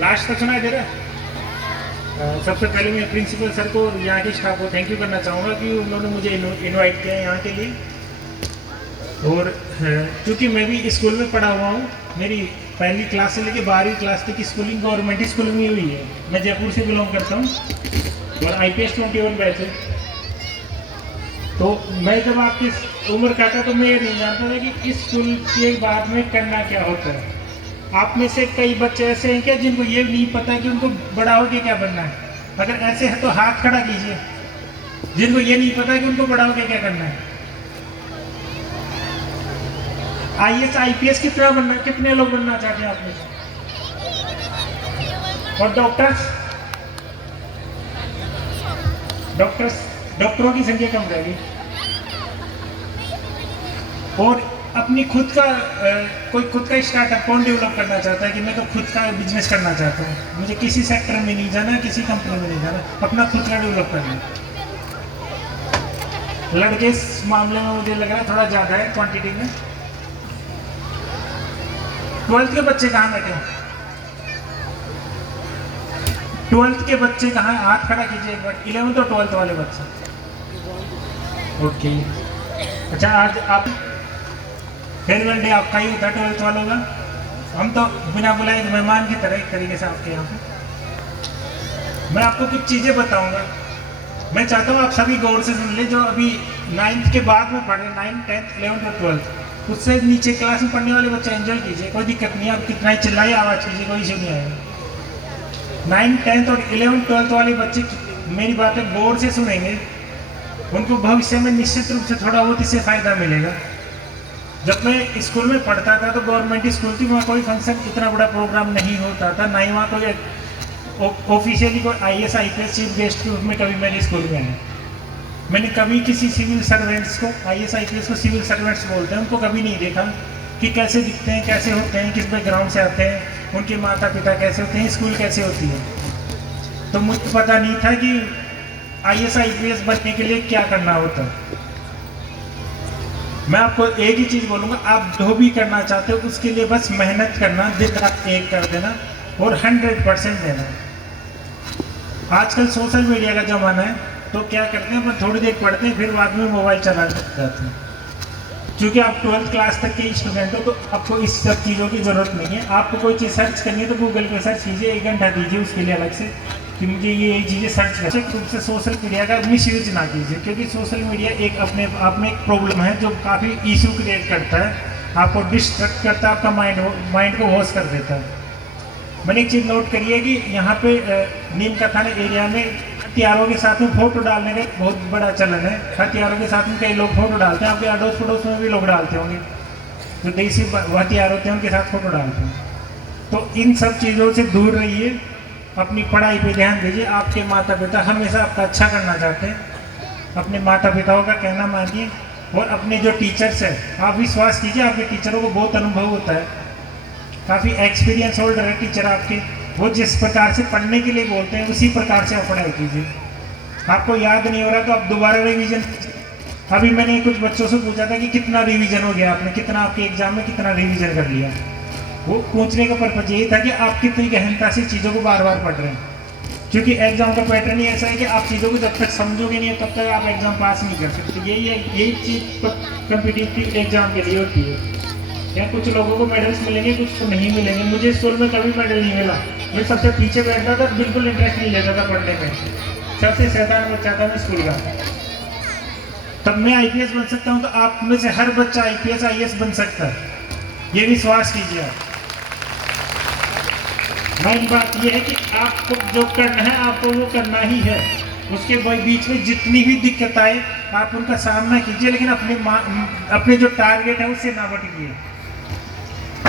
Last तक सुनाई दे रहा है? सबसे पहले मैं प्रिंसिपल सर को और यहाँ के स्टाफ को थैंक यू करना चाहूँगा कि उन्होंने मुझे इनवाइट किया है यहाँ के लिए। और क्योंकि मैं भी स्कूल में पढ़ा हुआ हूँ, मेरी पहली क्लास से लेकर 12वीं क्लास तक की स्कूलिंग गवर्नमेंट स्कूल में हुई है। मैं जयपुर से बिलोंग करता हूँ और IPS 21 बैच है। तो मैं जब आपकी उम्र का था तो मैं ये नहीं जानता था कि इस स्कूल के बाद में करना क्या होता है। आप में से कई बच्चे ऐसे हैं क्या जिनको ये नहीं पता कि उनको बड़ा होकर क्या बनना है? अगर ऐसे है तो हाथ खड़ा कीजिए जिनको ये नहीं पता कि उनको बड़ा होकर क्या करना है। IAS IPS कितना बनना, कितने लोग बनना चाहते हैं आप में से? और डॉक्टरों की संख्या कम रहेगी। और अपनी खुद का कोई खुद का स्टार्टअप कौन डेवलप करना चाहता है कि मैं तो खुद का बिजनेस करना चाहता हूँ, मुझे किसी सेक्टर में नहीं जाना, किसी कंपनी में नहीं जाना, अपना खुद का डेवलप करना। लड़के इस मामले में मुझे लग रहा है थोड़ा ज़्यादा है क्वांटिटी में। 12th के बच्चे कहाँ बैठे हैं? 12th के बच्चे कहाँ? हाथ खड़ा कीजिए एक बार। 11th और 12th वाले बच्चे। ओके, अच्छा आज आप फेयरवेल डे आपका ही होता है 12th वालों का। हम तो बिना बुलाए मेहमान की तरह एक तरीके से आपके यहाँ पे। मैं आपको कुछ चीज़ें बताऊंगा। मैं चाहता हूँ आप सभी गौर से सुन ले, जो अभी 9th के बाद में पढ़े, 9th 10th 11th और 12th, उससे नीचे क्लास में पढ़ने वाले बच्चे एंजॉय कीजिए, कोई दिक्कत नहीं है। आप कितना ही चिल्लाइए, आवाज़ कीजिए, कोई इशू नहीं आएगा। 9th 10th और 11th 12th वाले बच्चे मेरी बातें गौर से सुनेंगे, उनको भविष्य में निश्चित रूप से थोड़ा बहुत इससे फ़ायदा मिलेगा। जब मैं स्कूल में पढ़ता था तो गवर्नमेंट स्कूल थी, वहाँ कोई फंक्शन इतना बड़ा प्रोग्राम नहीं होता था, ना ही वहाँ कोई ऑफिशियली कोई IAS IPS चीफ गेस्ट के रूप में कभी मेरे स्कूल में आए। मैंने कभी किसी सिविल सर्वेंट्स को, IAS IPS को सिविल सर्वेंट्स बोलते हैं, उनको कभी नहीं देखा कि कैसे दिखते हैं, कैसे होते हैं, किस बैकग्राउंड से आते हैं, उनके माता पिता कैसे होते हैं, स्कूल कैसे होती है। तो मुझे पता नहीं था कि IAS IPS बनने के लिए क्या करना होता है। मैं आपको एक ही चीज़ बोलूँगा, आप जो भी करना चाहते हो उसके लिए बस मेहनत करना, दिन रात एक कर देना और 100% देना। आजकल सोशल मीडिया का ज़माना है, तो क्या करते हैं, अपन थोड़ी देर पढ़ते हैं फिर बाद में मोबाइल चला जाते हैं। क्योंकि आप 12th क्लास तक के स्टूडेंट हो तो आपको इस सब चीज़ों की ज़रूरत नहीं है। आपको कोई चीज़ सर्च करनी है तो गूगल पे सर्च कीजिए, 1 घंटा दीजिए उसके लिए अलग से कि मुझे ये चीज़ें सर्च कर। रूप से सोशल मीडिया का मिसयूज ना कीजिए, क्योंकि सोशल मीडिया एक अपने आप में एक प्रॉब्लम है जो काफ़ी इशू क्रिएट करता है, आपको डिस्ट्रैक्ट करता है, आपका माइंड को वॉश कर देता है। मैंने एक चीज़ नोट करी है कि यहाँ पे नीम का थाना एरिया में हथियारों के साथ में फोटो डालने का बहुत बड़ा चलन है। हथियारों के साथ में कई लोग फोटो डालते हैं, आपके अड़ोस पड़ोस में भी लोग डालते होंगे, जो देसी हथियार होते हैं उनके साथ फोटो डालते हैं। तो इन सब चीज़ों से दूर रहिए, अपनी पढ़ाई पे ध्यान दीजिए। आपके माता पिता हमेशा आपका अच्छा करना चाहते हैं, अपने माता पिताओं का कहना मानिए। और अपने जो टीचर्स हैं, आप विश्वास कीजिए, आपके टीचरों को बहुत अनुभव होता है, काफ़ी एक्सपीरियंस होल्डर है टीचर आपके। वो जिस प्रकार से पढ़ने के लिए बोलते हैं उसी प्रकार से आप पढ़ाई कीजिए। आपको याद नहीं हो रहा तो आप दोबारा रिवीजन। अभी मैंने कुछ बच्चों से पूछा था कि कितना रिवीजन हो गया आपने, कितना आपके एग्जाम में कितना रिवीजन कर लिया। वो पूछने का पर्पज यही था कि आप कितनी गहनता से चीज़ों को बार बार पढ़ रहे हैं। क्योंकि एग्जाम का पैटर्न ही ऐसा है कि आप चीज़ों को जब तक समझोगे नहीं तब तक आप एग्जाम पास नहीं कर सकते। यही चीज़ कम्पिटिटिव एग्जाम के लिए होती है। या कुछ लोगों को मेडल्स मिलेंगे, कुछ को नहीं मिलेंगे। मुझे स्कूल में कभी मेडल नहीं मिला, मैं सबसे पीछे बैठता था, बिल्कुल इंटरेस्ट नहीं लेता था पढ़ने में, सबसे शैतान बच्चा था मैं स्कूल का। तब मैं IPS बन सकता हूँ तो आप में से हर बच्चा IPS IAS बन सकता है, ये विश्वास कीजिए आप। मेन बात यह है कि आपको जो करना है आपको वो करना ही है। उसके बीच में जितनी भी दिक्कत आए आप उनका सामना कीजिए, लेकिन अपने जो टारगेट है उससे ना भटकिए।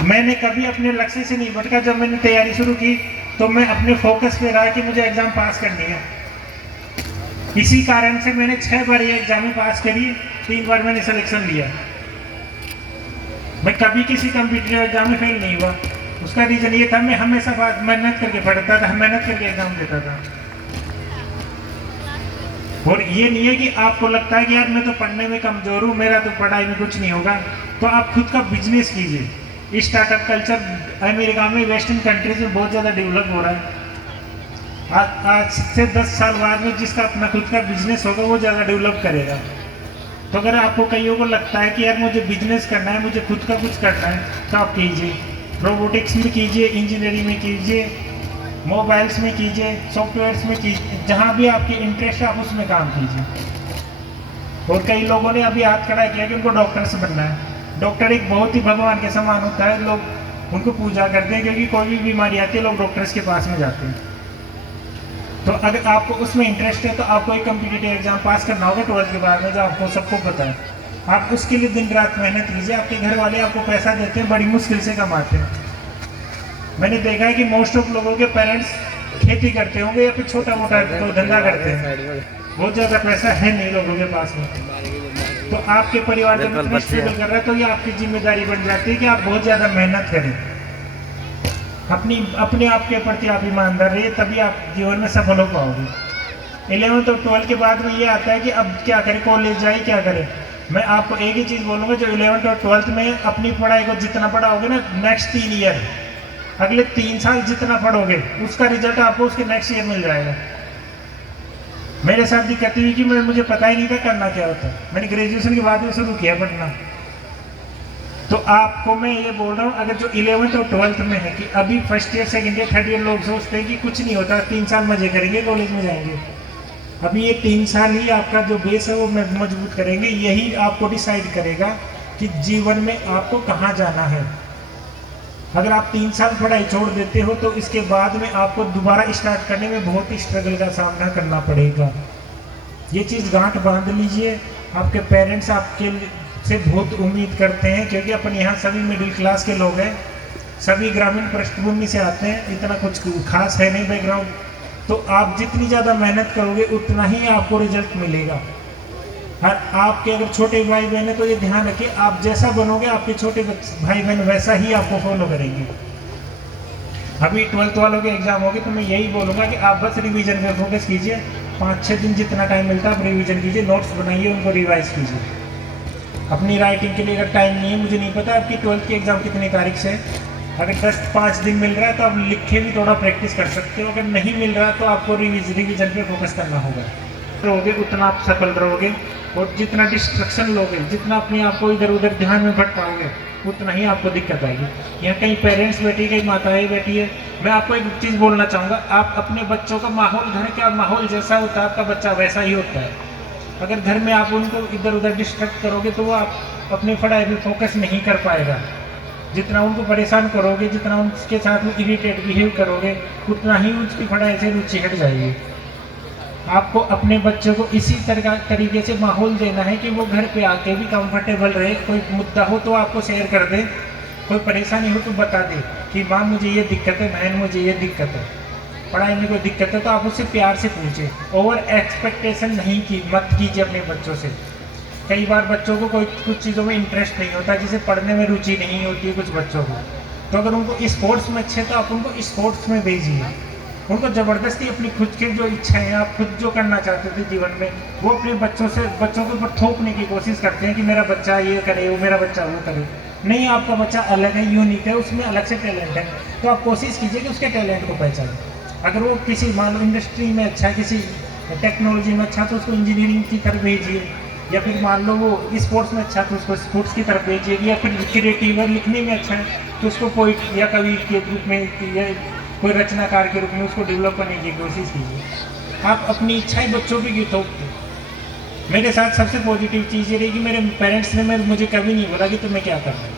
मैंने कभी अपने लक्ष्य से नहीं भटका। जब मैंने तैयारी शुरू की तो मैं अपने फोकस पे रहा कि मुझे एग्जाम पास करनी है। इसी कारण से मैंने 6 बार ये एग्जाम पास करी, 3 बार मैंने सिलेक्शन लिया। मैं कभी किसी कॉम्पिटिटिव एग्जाम में फेल नहीं हुआ। उसका रीजन ये था, मैं हमेशा मेहनत करके पढ़ता था, मेहनत करके एग्जाम देता था। और ये नहीं है कि आपको लगता है कि यार मैं तो पढ़ने में कमजोर हूँ, मेरा तो पढ़ाई में कुछ नहीं होगा, तो आप खुद का बिजनेस कीजिए। स्टार्टअप कल्चर अमेरिका में, वेस्टर्न कंट्रीज में बहुत ज़्यादा डेवलप हो रहा है। आज से 10 साल बाद में जिसका अपना खुद का बिजनेस होगा वो ज़्यादा डेवलप करेगा। तो अगर आपको कईयों को लगता है कि यार मुझे बिजनेस करना है, मुझे खुद का कुछ करना है, तो आप कीजिए। रोबोटिक्स में कीजिए, इंजीनियरिंग में कीजिए, मोबाइल्स में कीजिए, सॉफ्टवेयर्स में कीजिए, जहाँ भी आपकी इंटरेस्ट है आप उसमें काम कीजिए। और कई लोगों ने अभी हाथ खड़ा किया कि उनको डॉक्टर से बनना है। डॉक्टर एक बहुत ही भगवान के समान होता है, लोग उनको पूजा करते हैं, क्योंकि कोई भी बीमारी आती है लोग डॉक्टर्स के पास में जाते हैं। तो अगर आपको उसमें इंटरेस्ट है तो आपको एक कम्पिटिटिव एग्जाम पास करना होगा 12th के बाद में, जो आपको सबको पता है। आप उसके लिए दिन रात मेहनत कीजिए। आपके घर वाले आपको पैसा देते हैं, बड़ी मुश्किल से कमाते हैं। मैंने देखा है कि मोस्ट ऑफ लोगों के पेरेंट्स खेती करते होंगे या फिर छोटा मोटा कोई धंधा करते हैं, बहुत ज़्यादा पैसा है नहीं लोगों के पास में। तो आपके परिवार जब इतना स्ट्रगल कर रहा है तो ये आपकी जिम्मेदारी बन जाती है कि आप बहुत ज़्यादा मेहनत करें, अपने आप के प्रति आप ईमानदार रहिए, तभी आप जीवन में सफल हो पाओगे। 11th और 12th के बाद में ये आता है कि अब क्या करें, कॉलेज जाए, क्या करें। मैं आपको एक ही चीज़ बोलूँगा, जो 11th और 12th में अपनी पढ़ाई को जितना पढ़ाओगे ना, नेक्स्ट 3 ईयर, अगले 3 साल जितना पढ़ोगे उसका रिजल्ट आपको उसके नेक्स्ट ईयर मिल जाएगा। मेरे साथ दिक्कत हुई कि मुझे पता ही नहीं था करना क्या होता। मैंने ग्रेजुएशन के बाद में शुरू किया पढ़ना। तो आपको मैं ये बोल रहा हूँ, अगर जो 11th और 12th में है कि अभी first year, second year, third year लोग सोचते हैं कि कुछ नहीं होता, 3 साल मजे करेंगे, कॉलेज में जाएंगे। अभी ये 3 साल ही आपका जो बेस है वो मजबूत करेंगे। यही आपको डिसाइड करेगा कि जीवन में आपको कहाँ जाना है। अगर आप 3 साल पढ़ाई छोड़ देते हो तो इसके बाद में आपको दोबारा स्टार्ट करने में बहुत ही स्ट्रगल का सामना करना पड़ेगा। ये चीज़ गांठ बांध लीजिए। आपके पेरेंट्स आपके से बहुत उम्मीद करते हैं, क्योंकि अपन यहाँ सभी मिडिल क्लास के लोग हैं, सभी ग्रामीण पृष्ठभूमि से आते हैं, इतना कुछ खास है नहीं बैकग्राउंड। तो आप जितनी ज़्यादा मेहनत करोगे उतना ही आपको रिजल्ट मिलेगा। और आपके अगर छोटे भाई बहन है तो ये ध्यान रखिए, आप जैसा बनोगे आपके छोटे भाई बहन वैसा ही आपको फॉलो करेंगे। अभी 12th वालों के एग्जाम होगी तो मैं यही बोलूँगा कि आप बस रिवीजन पे फोकस कीजिए। 5-6 दिन जितना टाइम मिलता है आप रिवीजन कीजिए, नोट्स बनाइए, उनको रिवाइज कीजिए। अपनी राइटिंग के लिए अगर टाइम नहीं है, मुझे नहीं पता आपकी 12th की एग्ज़ाम कितनी तारीख से है, अगर 10-5 दिन मिल रहा है तो आप लिख के भी थोड़ा प्रैक्टिस कर सकते हो। अगर नहीं मिल रहा तो आपको रिवीजन पे फोकस करना होगा। रहोगे उतना आप सफल रहोगे, और जितना डिस्ट्रक्शन लोगे, जितना अपने आप को इधर उधर ध्यान में भटकाओगे, उतना ही आपको दिक्कत आएगी। यहाँ कई पेरेंट्स बैठी, कई माताएं बैठी है। मैं आपको एक चीज़ बोलना चाहूँगा, आप अपने बच्चों का माहौल, घर का माहौल जैसा होता है आपका बच्चा वैसा ही होता है। अगर घर में आप उनको इधर उधर डिस्ट्रैक्ट करोगे तो वो आप अपने पढ़ाई पे फोकस नहीं कर पाएगा। जितना उनको परेशान करोगे, जितना उनके साथ में इरिटेट बिहेव करोगे, उतना ही उसकी पढ़ाई से रुचि हट जाएगी। आपको अपने बच्चों को इसी तरीके से माहौल देना है कि वो घर पे आके भी कंफर्टेबल रहे। कोई मुद्दा हो तो आपको शेयर कर दे, कोई परेशानी हो तो बता दे कि माँ मुझे ये दिक्कत है, बहन मुझे ये दिक्कत है, पढ़ाई में कोई दिक्कत है, तो आप उससे प्यार से पूछे। ओवर एक्सपेक्टेशन नहीं की मत कीजिए अपने बच्चों से। कई बार बच्चों को कोई कुछ चीज़ों में इंटरेस्ट नहीं होता, जिसे पढ़ने में रुचि नहीं होती है कुछ बच्चों को, तो अगर उनको स्पोर्ट्स में अच्छे तो आप उनको स्पोर्ट्स में भेजिए। उनको ज़बरदस्ती अपनी खुद की जो इच्छाएं आप खुद जो करना चाहते थे जीवन में, वो अपने बच्चों के ऊपर थोपने की कोशिश करते हैं कि मेरा बच्चा ये करे, वो मेरा बच्चा वो करे। नहीं, आपका बच्चा अलग है, यूनिक है, उसमें अलग से टैलेंट है, तो आप कोशिश कीजिए कि उसके टैलेंट को पहचानें। अगर वो किसी मान लो इंडस्ट्री में अच्छा है, किसी टेक्नोलॉजी में अच्छा, तो उसको इंजीनियरिंग की तरफ भेजिए, या फिर मान लो वो स्पोर्ट्स में अच्छा तो उसको स्पोर्ट्स की तरफ भेजिए, या फिर क्रिएटिव है, लिखने में अच्छा है तो उसको पोइट या कवि के रूप में या कोई रचनाकार के रूप में उसको डेवलप करने की कोशिश कीजिए। आप अपनी इच्छाएं बच्चों पे क्यों थोपते। मेरे साथ सबसे पॉजिटिव चीज़ ये रही कि मेरे पेरेंट्स ने मुझे कभी नहीं बोला कि तुम्हें क्या करना है।